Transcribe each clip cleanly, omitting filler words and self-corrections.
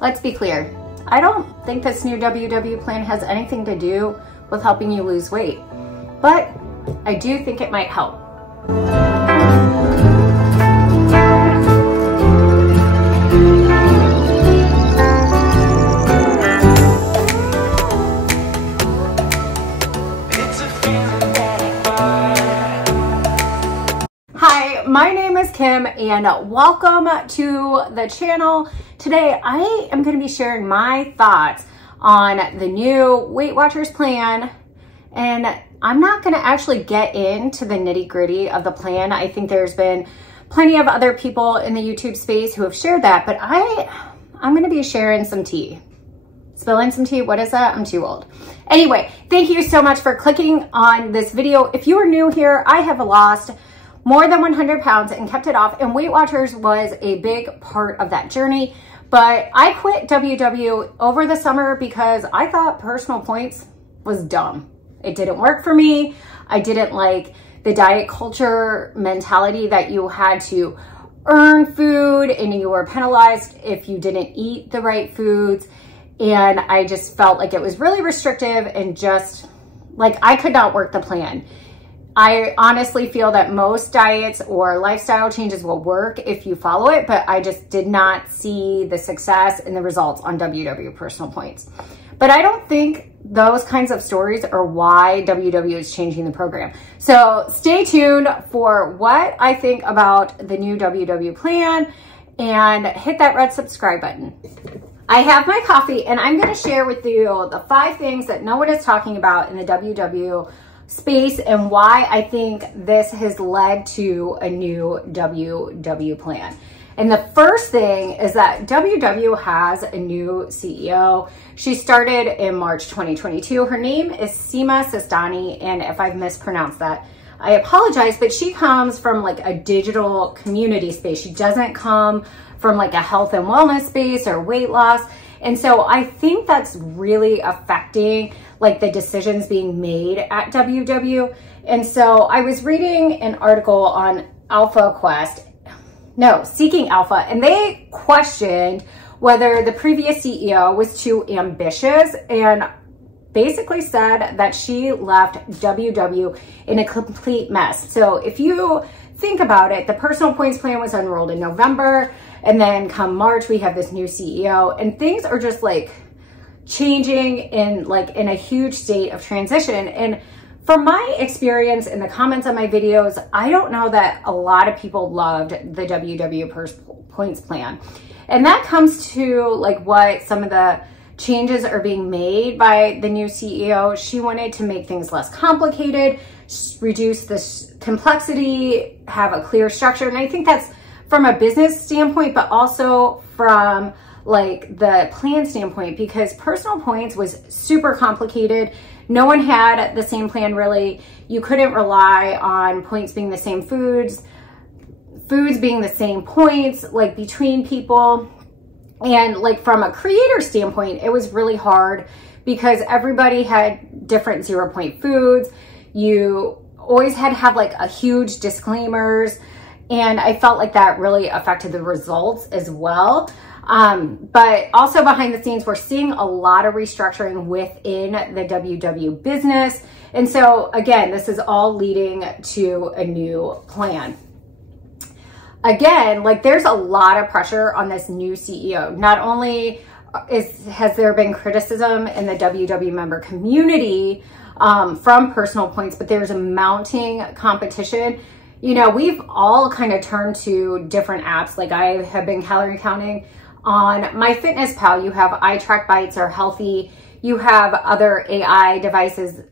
let's be clear. I don't think this new WW plan has anything to do with helping you lose weight, but I do think it might help. Hi, my name is Kim and welcome to the channel. Today I am going to be sharing my thoughts on the new Weight Watchers plan, and I'm not going to actually get into the nitty-gritty of the plan. I think there's been plenty of other people in the YouTube space who have shared that, but I'm going to be sharing some tea. Spilling some tea, what is that? I'm too old. Anyway, thank you so much for clicking on this video. If you are new here, I have lost more than 100 pounds and kept it off, and Weight Watchers was a big part of that journey. But I quit WW over the summer because I thought personal points was dumb. It didn't work for me. I didn't like the diet culture mentality that you had to earn food and you were penalized if you didn't eat the right foods. And I just felt like it was really restrictive and just like I could not work the plan. I honestly feel that most diets or lifestyle changes will work if you follow it, but I just did not see the success and the results on WW personal points. But I don't think those kinds of stories are why WW is changing the program. So stay tuned for what I think about the new WW plan and hit that red subscribe button. I have my coffee and I'm going to share with you the 5 things that no one is talking about in the WW space and why I think this has led to a new WW plan. And the first thing is that WW has a new CEO. She started in March 2022. Her name is Seema Sistani, and if I've mispronounced that, I apologize, but she comes from like a digital community space. She doesn't come from like a health and wellness space or weight loss. And so I think that's really affecting like the decisions being made at WW. And so I was reading an article on Seeking Alpha, and they questioned whether the previous CEO was too ambitious and basically said that she left WW in a complete mess. So if you think about it, the personal points plan was unrolled in November, and then come March, we have this new CEO, and things are just like changing in a huge state of transition. And from my experience in the comments on my videos, I don't know that a lot of people loved the WW personal points plan. And that comes to like what some of the changes are being made by the new CEO. She wanted to make things less complicated, reduce the complexity, have a clear structure. And I think that's from a business standpoint, but also from like the plan standpoint, because personal points was super complicated. No one had the same plan really. You couldn't rely on points being the same foods being the same points like between people. And like from a creator standpoint, it was really hard because everybody had different 0-point foods. You always had to have like a huge disclaimers. And I felt like that really affected the results as well. But also behind the scenes, we're seeing a lot of restructuring within the WW business. And so again, this is all leading to a new plan. Again, like there's a lot of pressure on this new CEO. Not only has there been criticism in the WW member community from personal points, but there's a mounting competition. You know, we've all kind of turned to different apps. Like I have been calorie counting on MyFitnessPal. You have iTrackBites or Healthy. You have other AI devices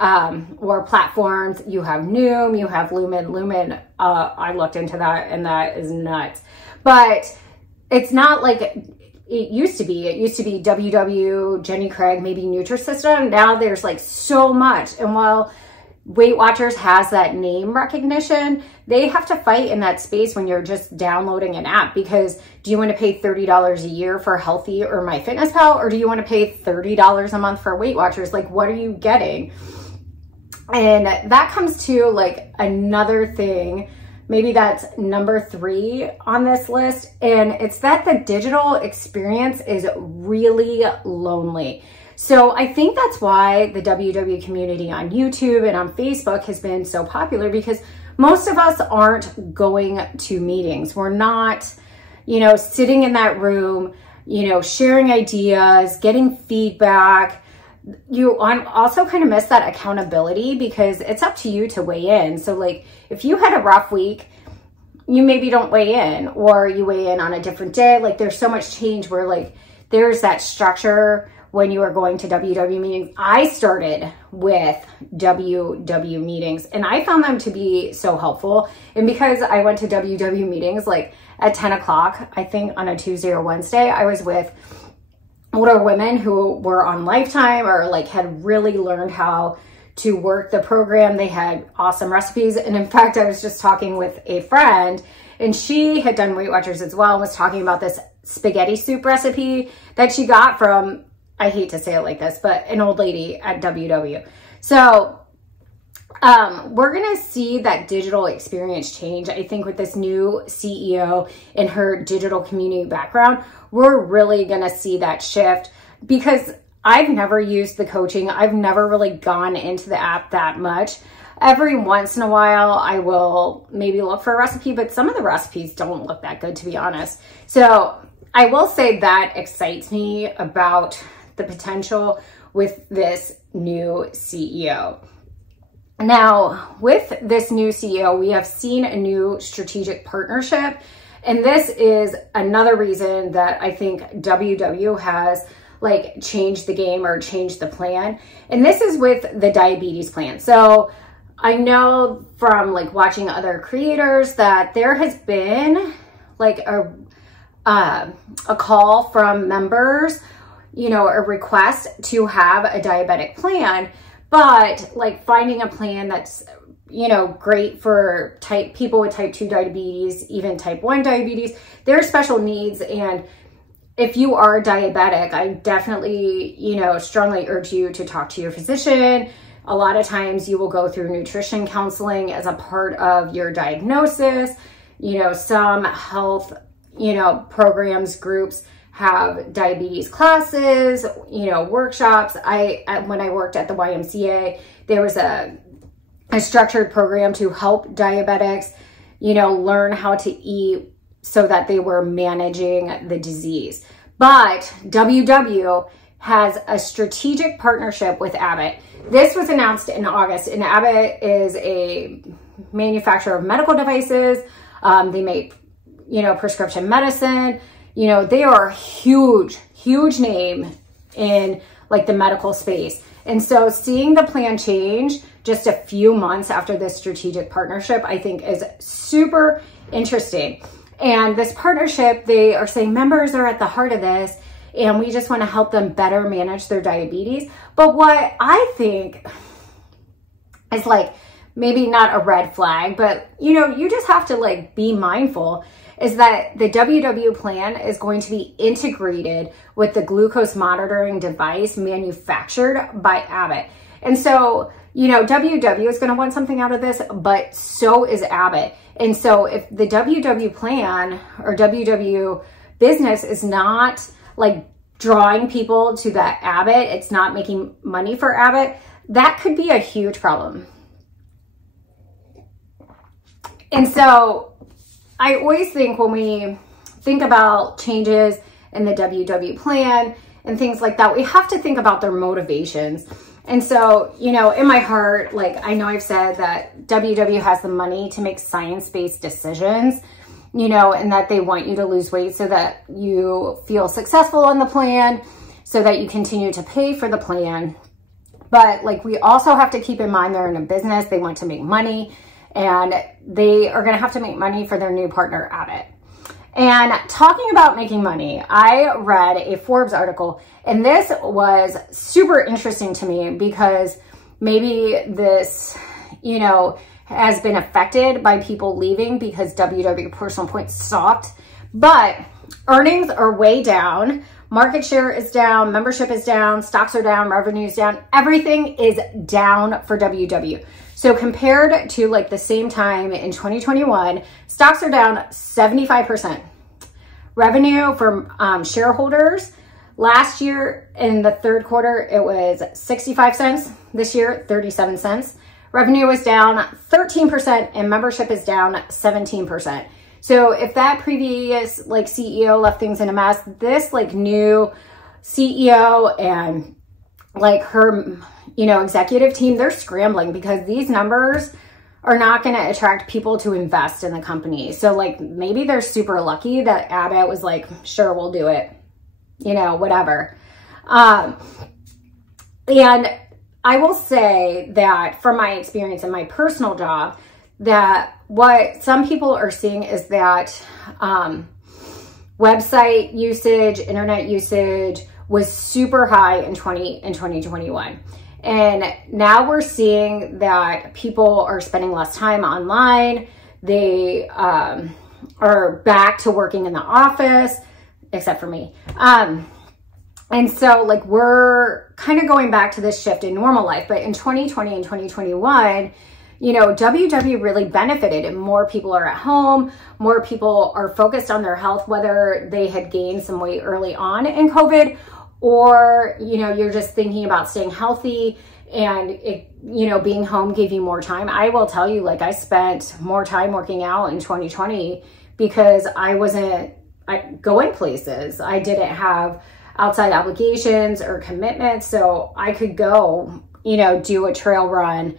or platforms. You have Noom, you have Lumen. I looked into that and that is nuts. But it's not like it used to be. It used to be WW, Jenny Craig, maybe Nutrisystem. Now there's like so much. And while Weight Watchers has that name recognition, they have to fight in that space when you're just downloading an app, because do you want to pay $30 a year for Healthy or MyFitnessPal, or do you want to pay $30 a month for Weight Watchers? Like, what are you getting? And that comes to like another thing maybe that's number 3 on this list. And it's that the digital experience is really lonely. So I think that's why the WW community on YouTube and on Facebook has been so popular, because most of us aren't going to meetings. We're not, you know, sitting in that room, you know, sharing ideas, getting feedback. You also kind of miss that accountability because it's up to you to weigh in. So like if you had a rough week, you maybe don't weigh in, or you weigh in on a different day. Like there's so much change where like there's that structure when you are going to WW meetings. I started with WW meetings and I found them to be so helpful. And because I went to WW meetings like at 10 o'clock, I think on a Tuesday or Wednesday, I was with older women who were on Lifetime or like had really learned how to work the program. They had awesome recipes. And in fact, I was just talking with a friend and she had done Weight Watchers as well and was talking about this spaghetti soup recipe that she got from, I hate to say it like this, but an old lady at WW. So we're going to see that digital experience change. I think with this new CEO and her digital community background, we're really going to see that shift, because I've never used the coaching. I've never really gone into the app that much. Every once in a while, I will maybe look for a recipe, but some of the recipes don't look that good, to be honest. So I will say that excites me about the potential with this new CEO. Now, with this new CEO, we have seen a new strategic partnership. And this is another reason that I think WW has like changed the game or changed the plan. And this is with the diabetes plan. So I know from like watching other creators that there has been like a call from members, you know, a request to have a diabetic plan, but like finding a plan that's, you know, great for people with type 2 diabetes, even type 1 diabetes, there are special needs. And if you are diabetic, I definitely, you know, strongly urge you to talk to your physician. A lot of times you will go through nutrition counseling as a part of your diagnosis. You know, some health, you know, programs, groups have diabetes classes, you know, workshops. When I worked at the YMCA, there was a structured program to help diabetics, you know, learn how to eat so that they were managing the disease. But WW has a strategic partnership with Abbott. This was announced in August, and Abbott is a manufacturer of medical devices. They make, you know, prescription medicine. You know, they are a huge, huge name in like the medical space. And so seeing the plan change just a few months after this strategic partnership, I think is super interesting. And this partnership, they are saying members are at the heart of this, and we just want to help them better manage their diabetes. But what I think is like maybe not a red flag, but you know, you just have to like be mindful, is that the WW plan is going to be integrated with the glucose monitoring device manufactured by Abbott. And so, you know, WW is going to want something out of this, but so is Abbott. And so if the WW plan or WW business is not like drawing people to that Abbott, it's not making money for Abbott, that could be a huge problem. And so I always think when we think about changes in the WW plan and things like that, we have to think about their motivations. And so, you know, in my heart, like I know I've said that WW has the money to make science-based decisions, you know, and that they want you to lose weight so that you feel successful on the plan, so that you continue to pay for the plan. But like, we also have to keep in mind they're in a business, they want to make money, and they are going to have to make money for their new partner, Abbott. And talking about making money, I read a Forbes article, and this was super interesting to me because maybe this, you know, has been affected by people leaving because WW Personal Points stopped, but earnings are way down. Market share is down, membership is down, stocks are down, revenue is down, everything is down for WW. So compared to like the same time in 2021, stocks are down 75%. Revenue from shareholders, last year in the third quarter, it was 65 cents. This year, 37 cents. Revenue was down 13% and membership is down 17%. So if that previous like CEO left things in a mess, this like new CEO and like her, you know, executive team, they're scrambling because these numbers are not going to attract people to invest in the company. So like maybe they're super lucky that Abbott was like, sure, we'll do it, you know, whatever. And I will say that from my experience in my personal job, that what some people are seeing is that website usage, internet usage was super high in 2021. And now we're seeing that people are spending less time online. They are back to working in the office, except for me. And so like we're kind of going back to this shift in normal life. But in 2020 and 2021, you know, WW really benefited and more people are at home. More people are focused on their health, whether they had gained some weight early on in COVID or, you know, you're just thinking about staying healthy and it, you know, being home gave you more time. I will tell you, like I spent more time working out in 2020 because I wasn't going places. I didn't have outside obligations or commitments. So I could go, you know, do a trail run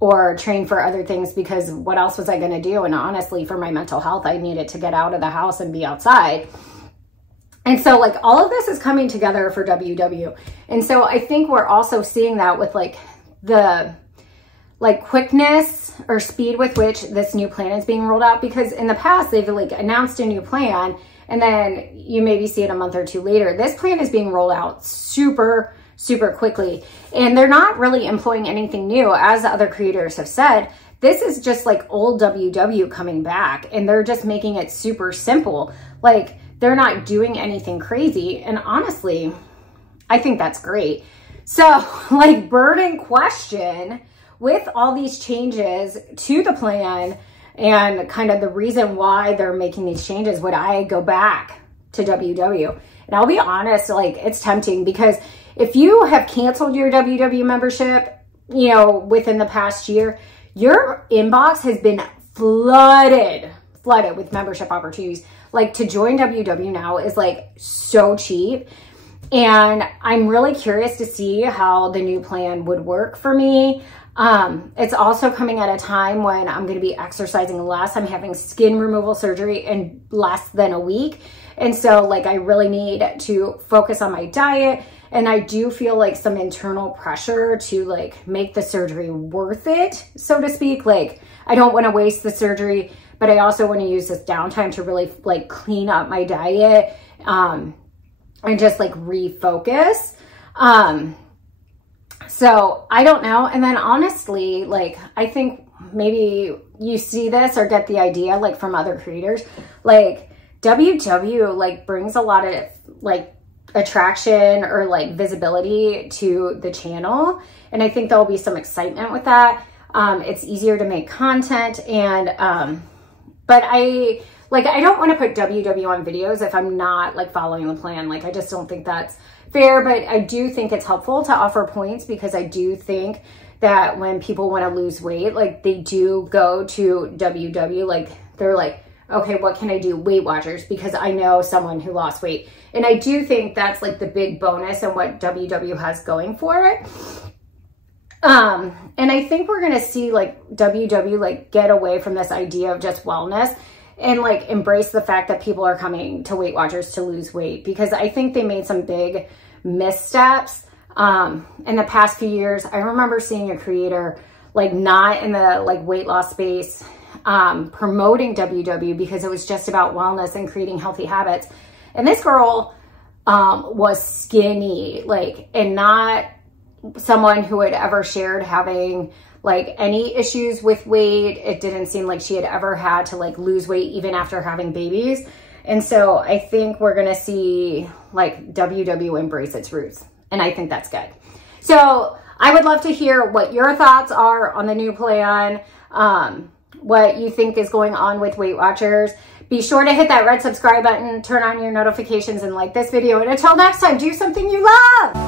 or train for other things because what else was I going to do? And honestly, for my mental health, I needed to get out of the house and be outside. And so like all of this is coming together for WW. And so I think we're also seeing that with like the like quickness or speed with which this new plan is being rolled out, because in the past they've like announced a new plan and then you maybe see it a month or two later. This plan is being rolled out super quickly and they're not really employing anything new. As other creators have said, this is just like old WW coming back and they're just making it super simple. Like they're not doing anything crazy. And honestly, I think that's great. So like burning question with all these changes to the plan and kind of the reason why they're making these changes, would I go back to WW? And I'll be honest, like it's tempting because if you have canceled your WW membership, you know, within the past year, your inbox has been flooded with membership opportunities. Like to join WW now is like so cheap. And I'm really curious to see how the new plan would work for me. It's also coming at a time when I'm going to be exercising less. I'm having skin removal surgery in less than a week. And so like, I really need to focus on my diet. And I do feel like some internal pressure to like make the surgery worth it, so to speak. Like I don't want to waste the surgery, but I also want to use this downtime to really like clean up my diet, and just like refocus. So I don't know. And then honestly, like, I think maybe you see this or get the idea like from other creators, like WW like brings a lot of like attraction or like visibility to the channel. And I think there'll be some excitement with that. It's easier to make content and, but I don't want to put WW on videos if I'm not like following the plan. Like, I just don't think that's fair, but I do think it's helpful to offer points because I do think that when people want to lose weight, like they do go to WW, like they're like, okay, what can I do? Weight Watchers, because I know someone who lost weight. And I do think that's like the big bonus and what WW has going for it. And I think we're going to see like WW like get away from this idea of just wellness and like embrace the fact that people are coming to Weight Watchers to lose weight, because I think they made some big missteps in the past few years. I remember seeing a creator like not in the like weight loss space promoting WW because it was just about wellness and creating healthy habits. And this girl was skinny, like, and not someone who had ever shared having like any issues with weight. It didn't seem like she had ever had to like lose weight even after having babies. And so I think we're going to see like WW embrace its roots. And I think that's good. So I would love to hear what your thoughts are on the new plan, what you think is going on with Weight Watchers. Be sure to hit that red subscribe button, turn on your notifications, and like this video. And until next time, do something you love.